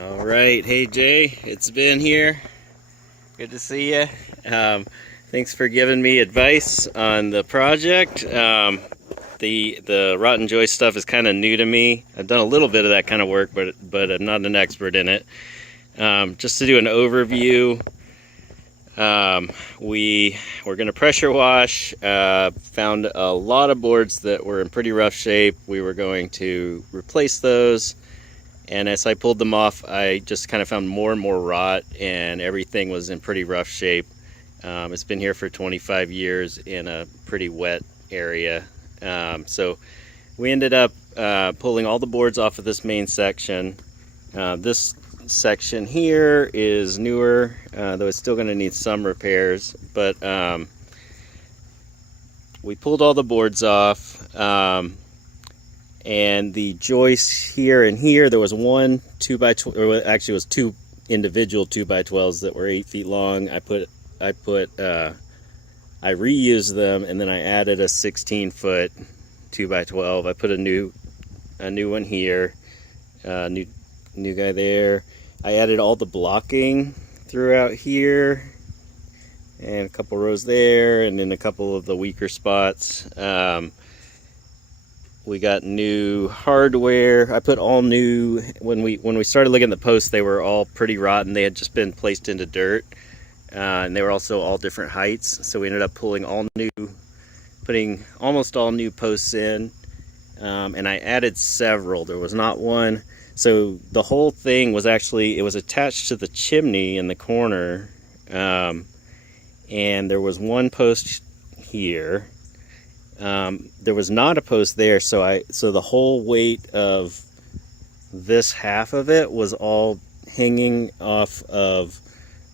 All right, hey Jay, it's Ben here. Good to see you. Thanks for giving me advice on the project. The rotten joist stuff is kind of new to me. I've done a little bit of that kind of work, but I'm not an expert in it. Just to do an overview, we were going to pressure wash. Found a lot of boards that were in pretty rough shape. We were going to replace those. And as I pulled them off, I just kind of found more and more rot, and everything was in pretty rough shape. It's been here for 25 years in a pretty wet area. So we ended up pulling all the boards off of this main section. This section here is newer, though it's still going to need some repairs. But we pulled all the boards off. And the joists here and here, there was one 2x12, or actually it was two individual 2x12s that were 8 feet long. I reused them, and then I added a 16-foot 2x12. I put a new one here, new guy there. I added all the blocking throughout here, and a couple rows there, and then a couple of the weaker spots. We got new hardware. I put all new. When we started looking at the posts, they were all pretty rotten. They had just been placed into dirt, and they were also all different heights. So we ended up putting almost all new posts in, and I added several. There was not one. So the whole thing was it was attached to the chimney in the corner, and there was one post here. There was not a post there, so the whole weight of this half of it was all hanging off of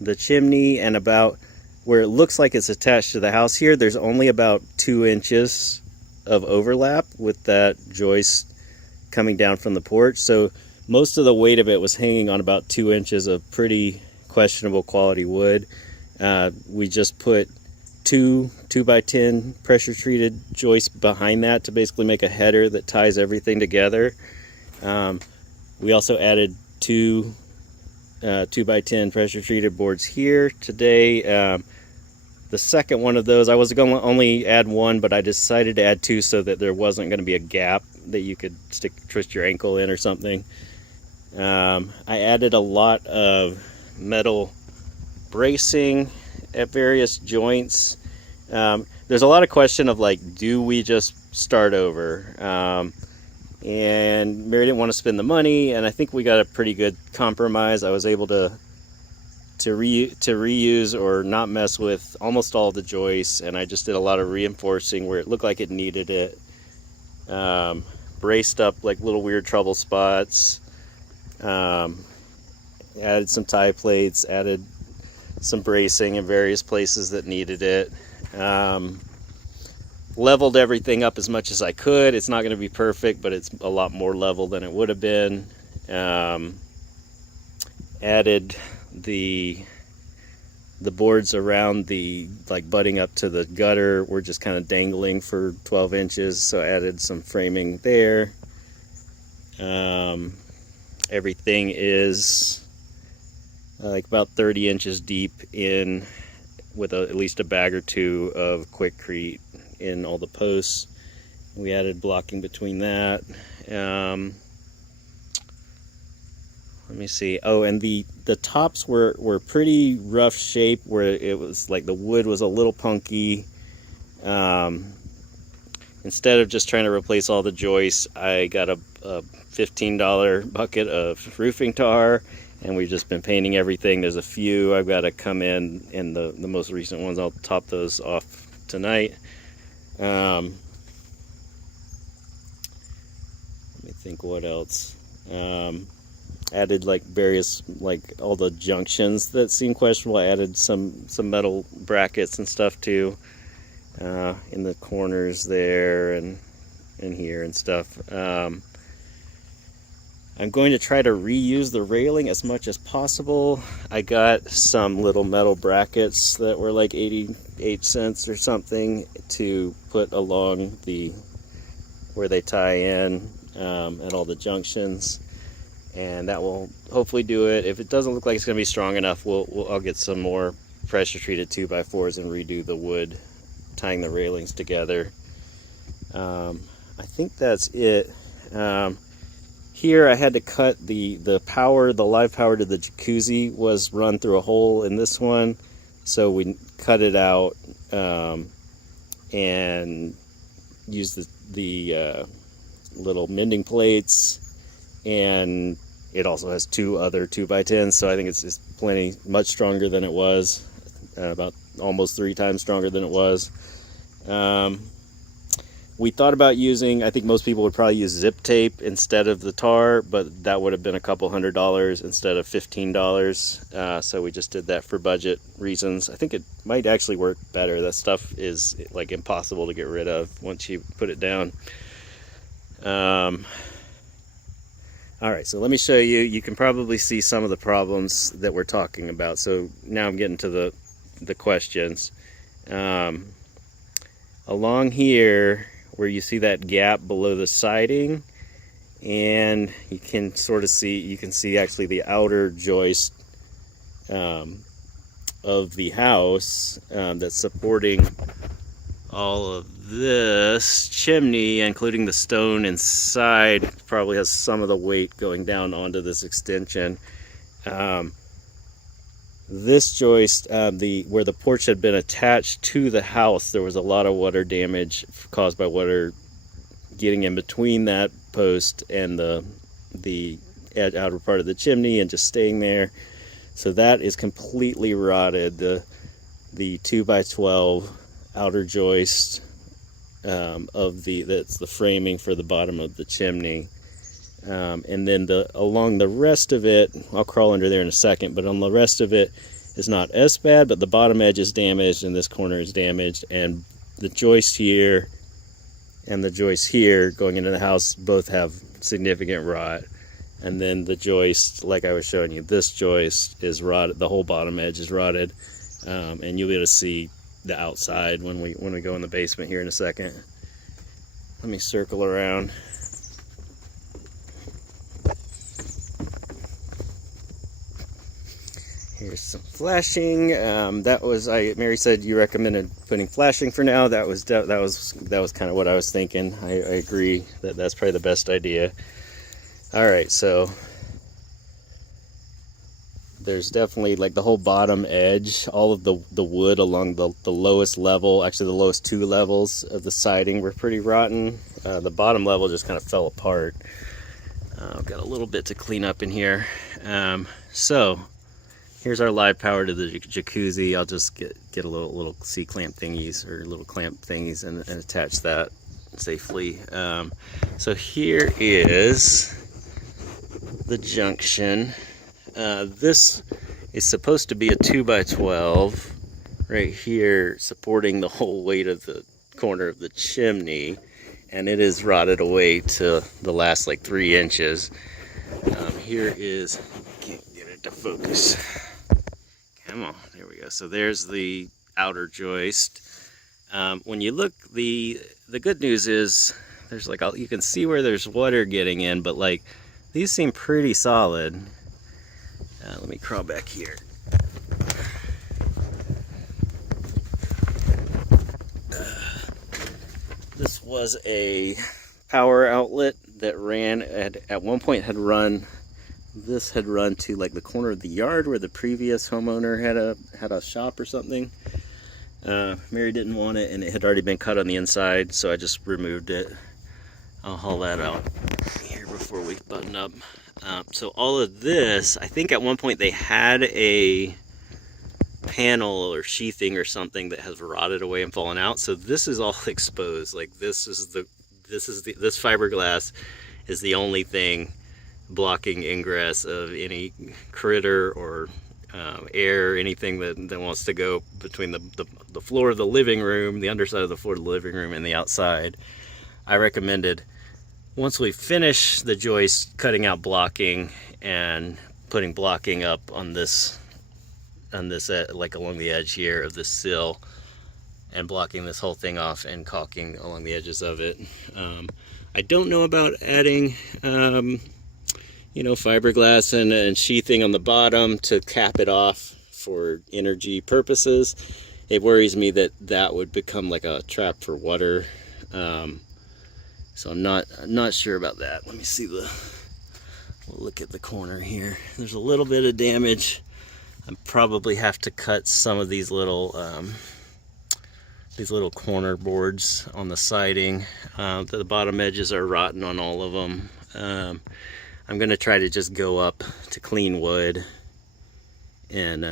the chimney, and about where it looks like it's attached to the house here, there's only about 2 inches of overlap with that joist coming down from the porch. So most of the weight of it was hanging on about 2 inches of pretty questionable quality wood. We just put two 2x10 pressure treated joists behind that to basically make a header that ties everything together. We also added two 2x10 pressure treated boards here today. The second one of those, I was going to only add one, but I decided to add two so that there wasn't going to be a gap that you could twist your ankle in or something. I added a lot of metal bracing at various joints. There's a lot of question of do we just start over? And Mary didn't want to spend the money, and I think we got a pretty good compromise. I was able to reuse or not mess with almost all the joists, and I just did a lot of reinforcing where it looked like it needed it. Braced up little weird trouble spots. Added some tie plates, added some bracing in various places that needed it. Leveled everything up as much as I could. It's not going to be perfect, but it's a lot more level than it would have been. Added the boards around the butting up to the gutter were just kind of dangling for 12 inches, so I added some framing there. Everything is about 30 inches deep in, with at least a bag or two of Quickcrete in all the posts. We added blocking between that. Let me see. Oh, and the tops were pretty rough shape, where it was the wood was a little punky. Instead of just trying to replace all the joists, I got a $15 bucket of roofing tar, and we've just been painting everything. There's a few I've got to come in, and the most recent ones, I'll top those off tonight. Let me think what else. Added various, all the junctions that seem questionable. I added some metal brackets and stuff too, in the corners there and in here and stuff. I'm going to try to reuse the railing as much as possible. I got some little metal brackets that were 88 cents or something to put along where they tie in at all the junctions. and that will hopefully do it. If it doesn't look like it's going to be strong enough, I'll get some more pressure treated 2x4s and redo the wood, tying the railings together. I think that's it. Here I had to cut the live power to the jacuzzi was run through a hole in this one, so we cut it out and used the little mending plates, and it also has 2 other 2x10s, so I think it's just much stronger than it was, about almost 3 times stronger than it was. We thought about using, I think most people would probably use zip tape instead of the tar, but that would have been a couple $100 instead of $15. So we just did that for budget reasons. I think it might actually work better. That stuff is like impossible to get rid of once you put it down. All right, so let me show you. You can probably see some of the problems that we're talking about. So now I'm getting to the questions. Along here, where you see that gap below the siding, and you can sort of see, actually the outer joist of the house that's supporting all of this chimney, including the stone inside, probably has some of the weight going down onto this extension. This joist, where the porch had been attached to the house, there was a lot of water damage caused by water getting in between that post and the outer part of the chimney and just staying there. So that is completely rotted. The 2x12 outer joist that's the framing for the bottom of the chimney. And then along the rest of it, I'll crawl under there in a second, but on the rest of it is not as bad, but the bottom edge is damaged and this corner is damaged, and the joist here and the joist here going into the house both have significant rot. And then the joist, like I was showing you, this joist is rotted, the whole bottom edge is rotted, and you'll be able to see the outside when we go in the basement here in a second. Let me circle around. Here's some flashing. Mary said you recommended putting flashing for now. That was kind of what I was thinking. I agree that that's probably the best idea. All right, so there's definitely, like, the whole bottom edge, all of the wood along the lowest level, actually the lowest 2 levels of the siding were pretty rotten. The bottom level just kind of fell apart. I've got a little bit to clean up in here. So here's our live power to the jacuzzi. I'll just get a little C-clamp thingies or little clamp thingies and attach that safely. So here is the junction. This is supposed to be a 2x12 right here, supporting the whole weight of the corner of the chimney, and it is rotted away to the last like 3 inches. Here is, can't get it to focus. Come on, there we go. So there's the outer joist. When you look, the good news is there's like, you can see where there's water getting in, but like these seem pretty solid. Let me crawl back here. This was a power outlet that ran at one point had run to like the corner of the yard where the previous homeowner had a shop or something. Mary didn't want it, and it had already been cut on the inside, so I just removed it. I'll haul that out here before we button up. So all of this, I think at one point they had a panel or sheathing or something that has rotted away and fallen out. So this is all exposed. Like this fiberglass is the only thing blocking ingress of any critter or air, anything that wants to go between the floor of the living room, the underside of the floor of the living room, and the outside. I recommended, once we finish the joist, cutting out blocking and putting blocking up on this like along the edge here of this sill, and blocking this whole thing off and caulking along the edges of it. I don't know about adding you know, fiberglass and sheathing on the bottom to cap it off for energy purposes. It worries me that that would become like a trap for water. So I'm not sure about that. Let me see we'll look at the corner here. There's a little bit of damage. I probably have to cut some of these little corner boards on the siding. The bottom edges are rotten on all of them. I'm gonna try to just go up to clean wood and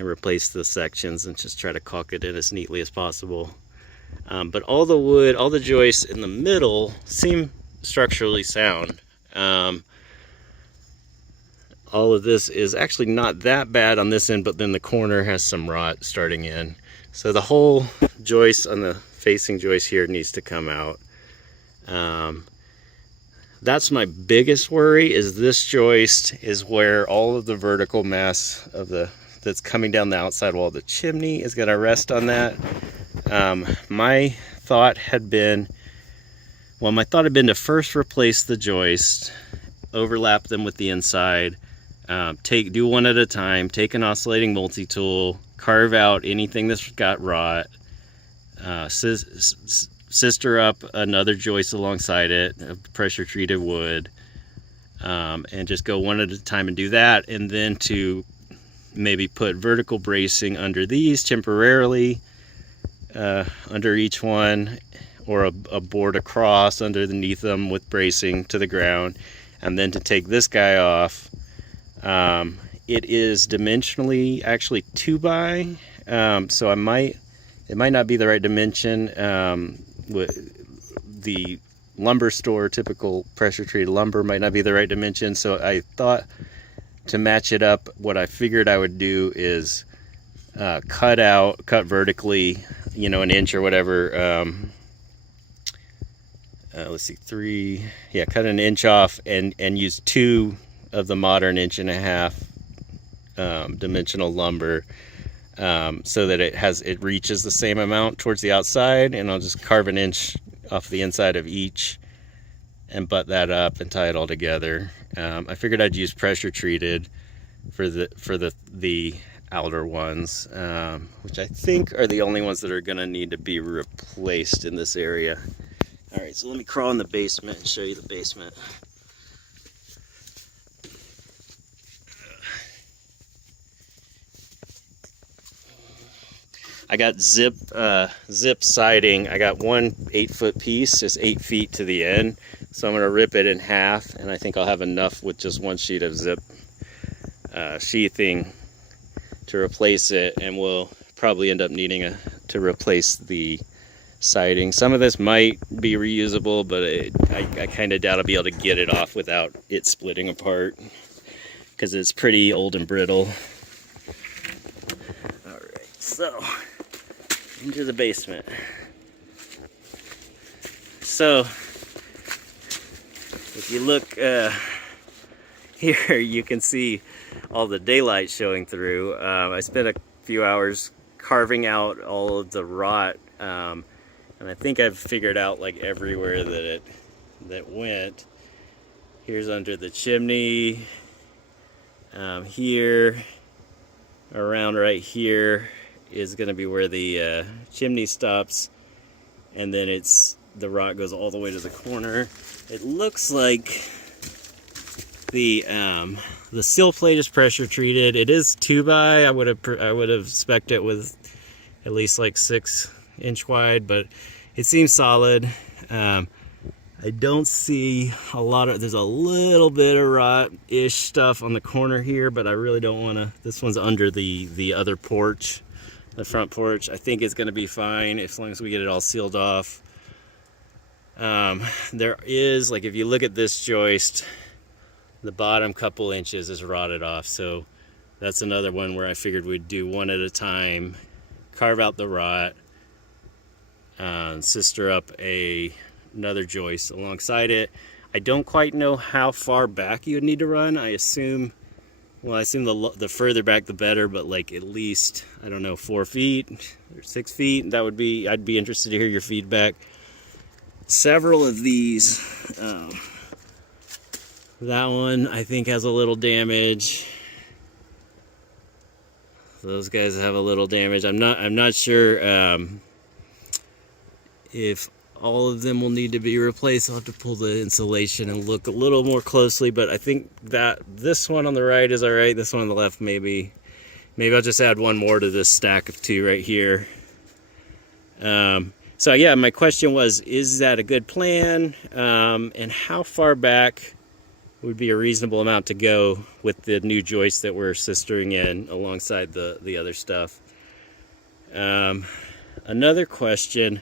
replace the sections and just try to caulk it in as neatly as possible. But all the wood, all the joists in the middle seem structurally sound. All of this is actually not that bad on this end, but then the corner has some rot starting in. So the whole joist on the facing joist here needs to come out. That's my biggest worry, is this joist is where all of the vertical mass of that's coming down the outside wall of the chimney is gonna rest on that. My thought had been to first replace the joist, overlap them with the inside, do one at a time, take an oscillating multi-tool, carve out anything that's got rot, sister up another joist alongside it, pressure treated wood, and just go one at a time and do that, and then to maybe put vertical bracing under these temporarily, under each one, or a board across underneath them with bracing to the ground, and then to take this guy off. It is dimensionally actually 2x, so it might not be the right dimension. The lumber store typical pressure treated lumber might not be the right dimension, so I thought to match it up, what I figured I would do is cut vertically, you know, an inch or whatever. Let's see, cut an inch off and use 2 of the modern 1.5 dimensional lumber, so that it reaches the same amount towards the outside, and I'll just carve an inch off the inside of each and butt that up and tie it all together. I figured I'd use pressure treated for the outer ones, which I think are the only ones that are gonna need to be replaced in this area. All right, so let me crawl in the basement and show you the basement. I got zip siding. I got one 8-foot piece, just 8 feet to the end. So I'm gonna rip it in half, and I think I'll have enough with just one sheet of zip sheathing to replace it, and we'll probably end up needing to replace the siding. Some of this might be reusable, but I kind of doubt I'll be able to get it off without it splitting apart, because it's pretty old and brittle. All right, so into the basement. So if you look here, you can see all the daylight showing through. I spent a few hours carving out all of the rot, and I think I've figured out like everywhere that went. Here's under the chimney, here, around right here is going to be where the chimney stops, and then the rot goes all the way to the corner. It looks like the sill plate is pressure treated. It is 2x. I would have spec'd it with at least like 6-inch wide, but it seems solid. I don't see there's a little bit of rot-ish stuff on the corner here, but I really don't want to. This one's under the other porch, the front porch. I think it's going to be fine as long as we get it all sealed off. There is, like, if you look at this joist, the bottom couple inches is rotted off, so that's another one where I figured we'd do one at a time, carve out the rot, sister up another joist alongside it. I don't quite know how far back you would need to run. I assume the further back the better, but like at least, I don't know, 4 feet or 6 feet. I'd be interested to hear your feedback. Several of these That one I think has a little damage. Those guys have a little damage. I'm not sure if all of them will need to be replaced. I'll have to pull the insulation and look a little more closely, but I think that this one on the right is all right. This one on the left, maybe I'll just add one more to this stack of 2 right here. So yeah, my question was, is that a good plan? And how far back would be a reasonable amount to go with the new joists that we're sistering in alongside the other stuff? Another question,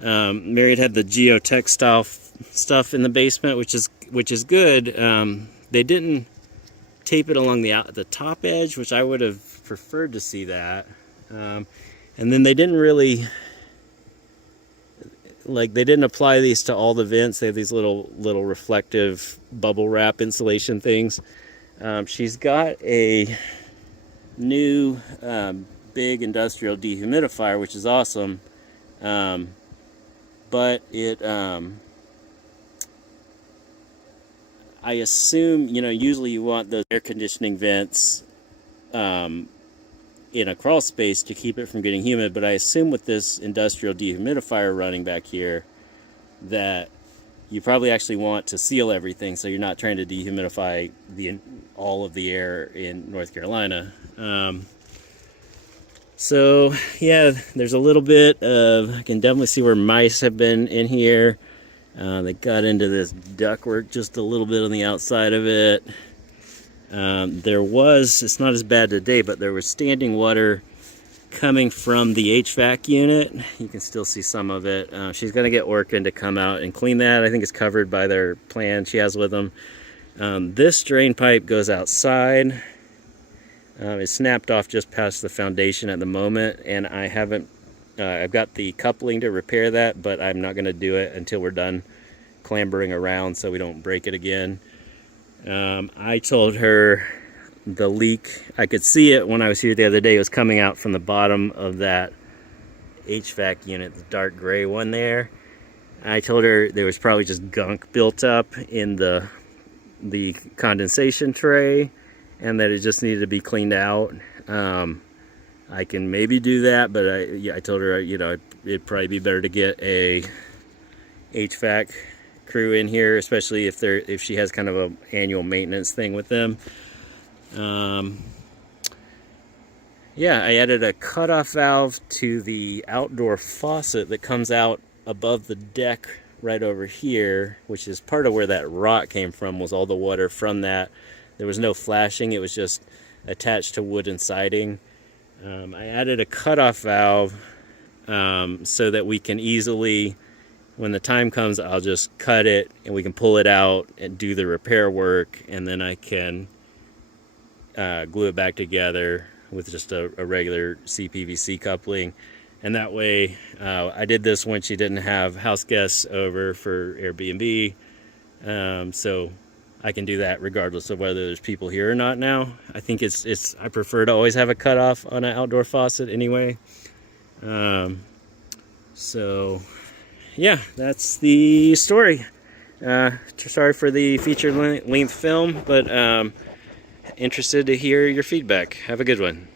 Mary had the geotextile stuff in the basement, which is good. They didn't tape it along the top edge, which I would have preferred to see that. And then they didn't really, they didn't apply these to all the vents. They have these little reflective bubble wrap insulation things. She's got a new big industrial dehumidifier, which is awesome. But it, I assume, usually you want those air conditioning vents in a crawl space to keep it from getting humid, but I assume with this industrial dehumidifier running back here that you probably actually want to seal everything, so you're not trying to dehumidify all of the air in North Carolina. So yeah, there's a little bit of, I can definitely see where mice have been in here. They got into this ductwork just a little bit on the outside of it. It's not as bad today, but there was standing water coming from the HVAC unit. You can still see some of it. She's going to get Orkin to come out and clean that. I think it's covered by their plan she has with them. This drain pipe goes outside. It's snapped off just past the foundation at the moment, and I haven't, I've got the coupling to repair that, but I'm not going to do it until we're done clambering around so we don't break it again. I told her the leak, I could see it when I was here the other day, it was coming out from the bottom of that HVAC unit, the dark gray one there. I told her there was probably just gunk built up in the condensation tray and that it just needed to be cleaned out. I can maybe do that, but I told her, it'd probably be better to get a HVAC crew in here, especially if she has kind of an annual maintenance thing with them. Yeah, I added a cutoff valve to the outdoor faucet that comes out above the deck right over here, which is part of where that rot came from, was all the water from that. There was no flashing, it was just attached to wooden siding. I added a cutoff valve so that we can easily, when the time comes, I'll just cut it and we can pull it out and do the repair work, and then I can glue it back together with just a regular CPVC coupling. And that way, I did this when she didn't have house guests over for Airbnb, so I can do that regardless of whether there's people here or not now. I think I prefer to always have a cutoff on an outdoor faucet anyway. So yeah, that's the story. Sorry for the feature length film, but interested to hear your feedback. Have a good one.